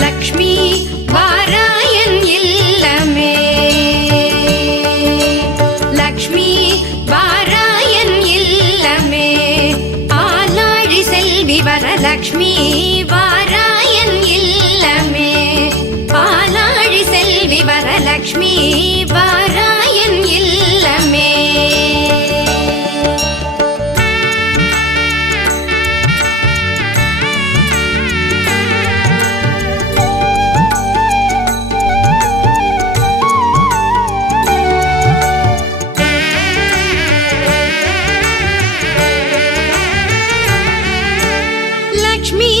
Lakshmi வாராயன் இல்லமே. Lakshmi வாராயன் இல்லமே. ஆலாழி Selvi Varalakshmi வாராயன் இல்லமே. ஆலாழி Selvi Varalakshmi வாராயன் இல்லமே. Lakshmi